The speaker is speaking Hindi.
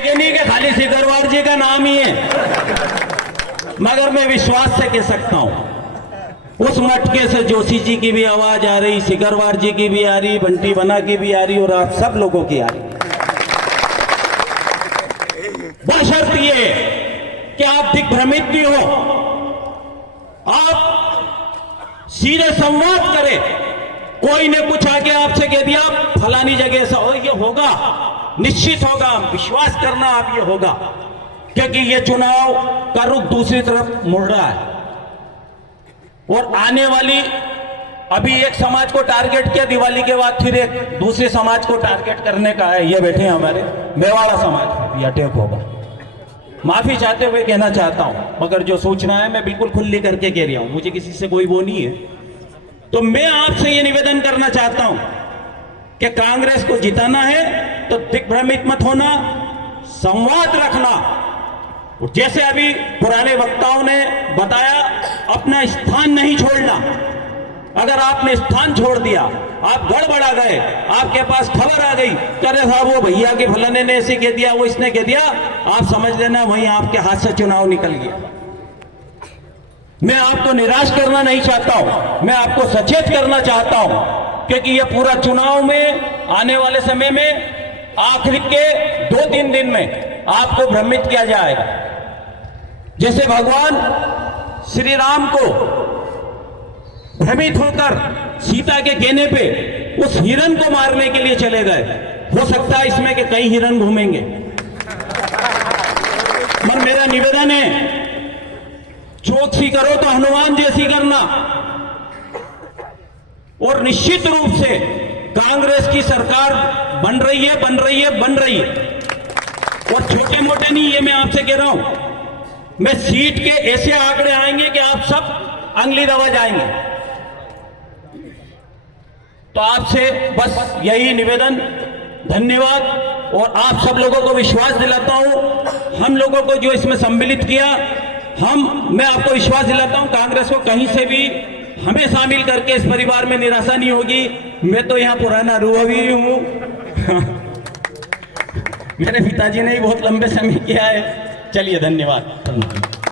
ये नहीं कि खाली सिकरवार जी का नाम ही है, मगर मैं विश्वास से कह सकता हूं उस मटके से जोशी जी की भी आवाज आ रही, सिकरवार जी की भी आ रही, बंटी बना की भी आ रही और आप सब लोगों की आ रही। बशर्त ये कि आप दिग्भ्रमित भी हो, आप सीधे संवाद करें। कोई ने कुछ आके आपसे कह दिया फलानी जगह ऐसा हो, ये होगा, निश्चित होगा, विश्वास करना आप ये होगा, क्योंकि ये चुनाव का रुख दूसरी तरफ मुड़ रहा है और आने वाली अभी एक समाज को टारगेट किया, दिवाली के बाद फिर एक दूसरे समाज को टारगेट करने का है। ये बैठे हैं हमारे मेवाड़ा समाज, ये अटैक होगा। माफी चाहते हुए कहना चाहता हूं, मगर जो सूचना है मैं बिल्कुल खुली करके कह रहा हूं, मुझे किसी से कोई वो नहीं है। तो मैं आपसे ये निवेदन करना चाहता हूं कि कांग्रेस को जिताना है तो दिग्भ्रमित मत होना, संवाद रखना। जैसे अभी पुराने वक्ताओं ने बताया, अपना स्थान नहीं छोड़ना। अगर आपने स्थान छोड़ दिया, आप गड़बड़ा गए, आपके पास खबर आ गई, अरे साहब वो भैया के फलाने ने ऐसे कह दिया, वो इसने कह दिया, आप समझ लेना वहीं आपके हाथ से चुनाव निकल गया। मैं आपको निराश करना नहीं चाहता हूं, मैं आपको सचेत करना चाहता हूं, क्योंकि ये पूरा चुनाव में आने वाले समय में आखिर के 2-3 दिन में आपको भ्रमित किया जाएगा। जैसे भगवान श्री राम को भ्रमित होकर सीता के कहने पे उस हिरन को मारने के लिए चले गए, हो सकता है इसमें के कई हिरन घूमेंगे। मगर मेरा निवेदन है, चौकसी करो तो हनुमान जैसी करना, और निश्चित रूप से कांग्रेस की सरकार बन रही है, बन रही है, बन रही है। और छोटे मोटे नहीं, ये मैं आपसे कह रहा हूं, मैं सीट के ऐसे आंकड़े आएंगे कि आप सब अंगली दबा जाएंगे। तो आपसे बस यही निवेदन, धन्यवाद। और आप सब लोगों को विश्वास दिलाता हूं, हम लोगों को जो इसमें सम्मिलित किया, मैं आपको विश्वास दिलाता हूं, कांग्रेस को कहीं से भी हमें शामिल करके इस परिवार में निराशा नहीं होगी। मैं तो यहां पुराना अनुभवी हूं मेरे पिताजी ने ही बहुत लंबे समय किया है। चलिए, धन्यवाद।